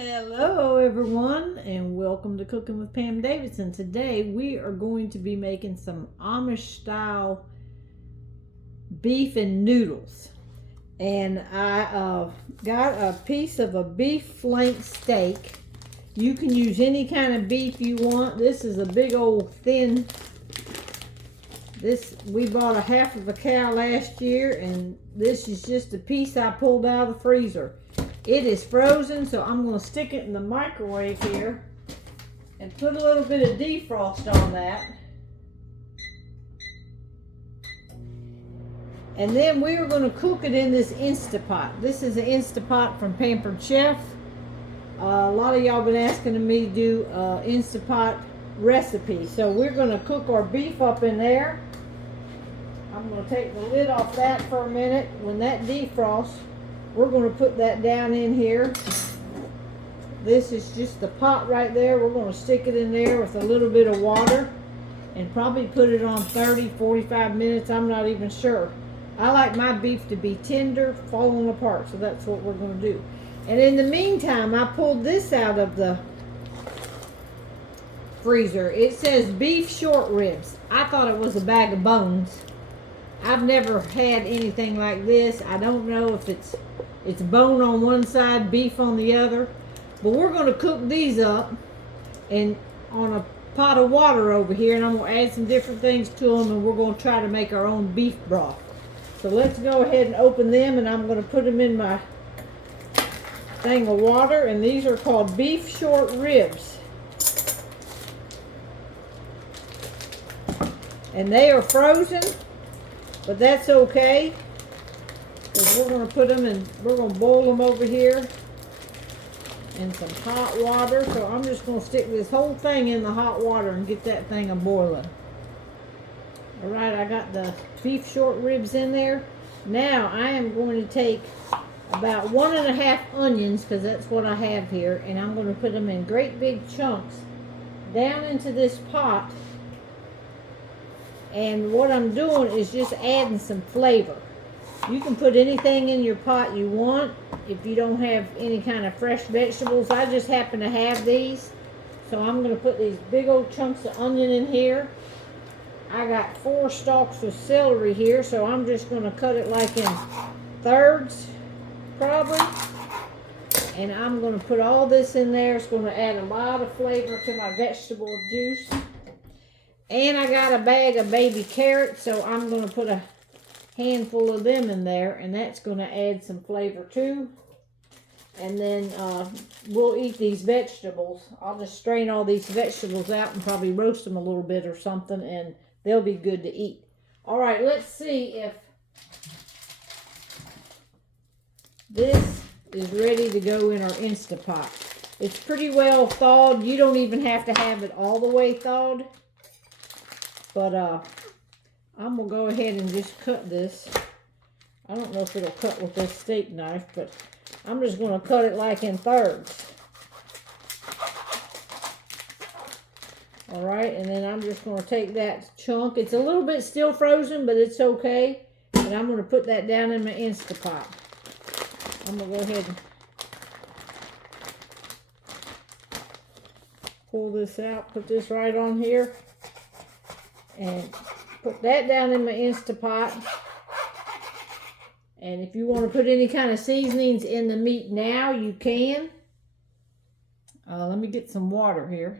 Hello everyone, and welcome to Cooking with Pam Davidson. Today we are going to be making some Amish style beef and noodles. And I got a piece of a beef flank steak. You can use any kind of beef you want. This is a big old thin. We bought a half of a cow last year, and this is just a piece I pulled out of the freezer. It is frozen, so I'm going to stick it in the microwave here and put a little bit of defrost on that. And then we are going to cook it in this Instapot. This is an Instapot from Pampered Chef. A lot of y'all been asking me to do Instapot recipe. So we're going to cook our beef up in there. I'm going to take the lid off that for a minute. When that defrosts, we're going to put that down in here. This is just the pot right there. We're going to stick it in there with a little bit of water and probably put it on 30-45 minutes. I'm not even sure. I like my beef to be tender, falling apart, so that's what we're going to do. And in the meantime, I pulled this out of the freezer. It says beef short ribs. I thought it was a bag of bones. I've never had anything like this. I don't know if it's bone on one side, beef on the other. But we're going to cook these up and on a pot of water over here, and I'm going to add some different things to them, and we're going to try to make our own beef broth. So let's go ahead and open them, and I'm going to put them in my thing of water, and these are called beef short ribs. And they are frozen, but that's okay. Because we're going to put them in, we're going to boil them over here in some hot water. So I'm just going to stick this whole thing in the hot water and get that thing a boiling. Alright, I got the beef short ribs in there. Now I am going to take about 1.5 onions, because that's what I have here, and I'm going to put them in great big chunks down into this pot. And what I'm doing is just adding some flavor. You can put anything in your pot you want if you don't have any kind of fresh vegetables. I just happen to have these. So I'm going to put these big old chunks of onion in here. I got 4 stalks of celery here, so I'm just going to cut it like in thirds, probably. And I'm going to put all this in there. It's going to add a lot of flavor to my vegetable juice. And I got a bag of baby carrots, so I'm going to put a handful of them in there, and that's going to add some flavor too. And then we'll eat these vegetables. I'll just strain all these vegetables out and probably roast them a little bit or something, and they'll be good to eat. All right, let's see if this is ready to go in our Instapot. It's pretty well thawed. You don't even have to have it all the way thawed. But I'm going to go ahead and just cut this. I don't know if it'll cut with this steak knife, but I'm just going to cut it like in thirds. Alright, and then I'm just going to take that chunk. It's a little bit still frozen, but it's okay. And I'm going to put that down in my Instapot. I'm going to go ahead and pull this out, put this right on here. And put that down in my Instapot. And if you want to put any kind of seasonings in the meat now, you can. Let me get some water here.